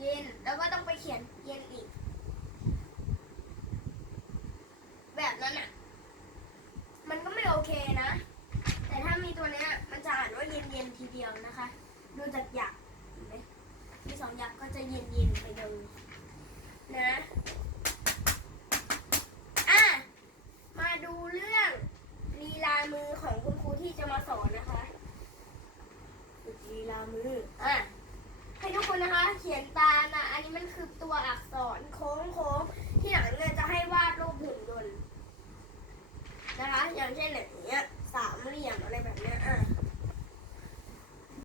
เย็นแล้วก็ต้องไปเขียนเย็นอีก แบบนั้นอะ มันก็ไม่โอเคนะ แต่ถ้ามีตัวเนี้ยมันจะอ่านว่าเย็นเย็นทีเดียวนะคะ ดูจากหยักเห็นไหมมีสองหยักก็จะเย็นเย็นไปเลยนะอะมาดูเรื่องลีลามือของคุณครูที่จะมาสอนนะคะลีลามืออะ Nhà xe.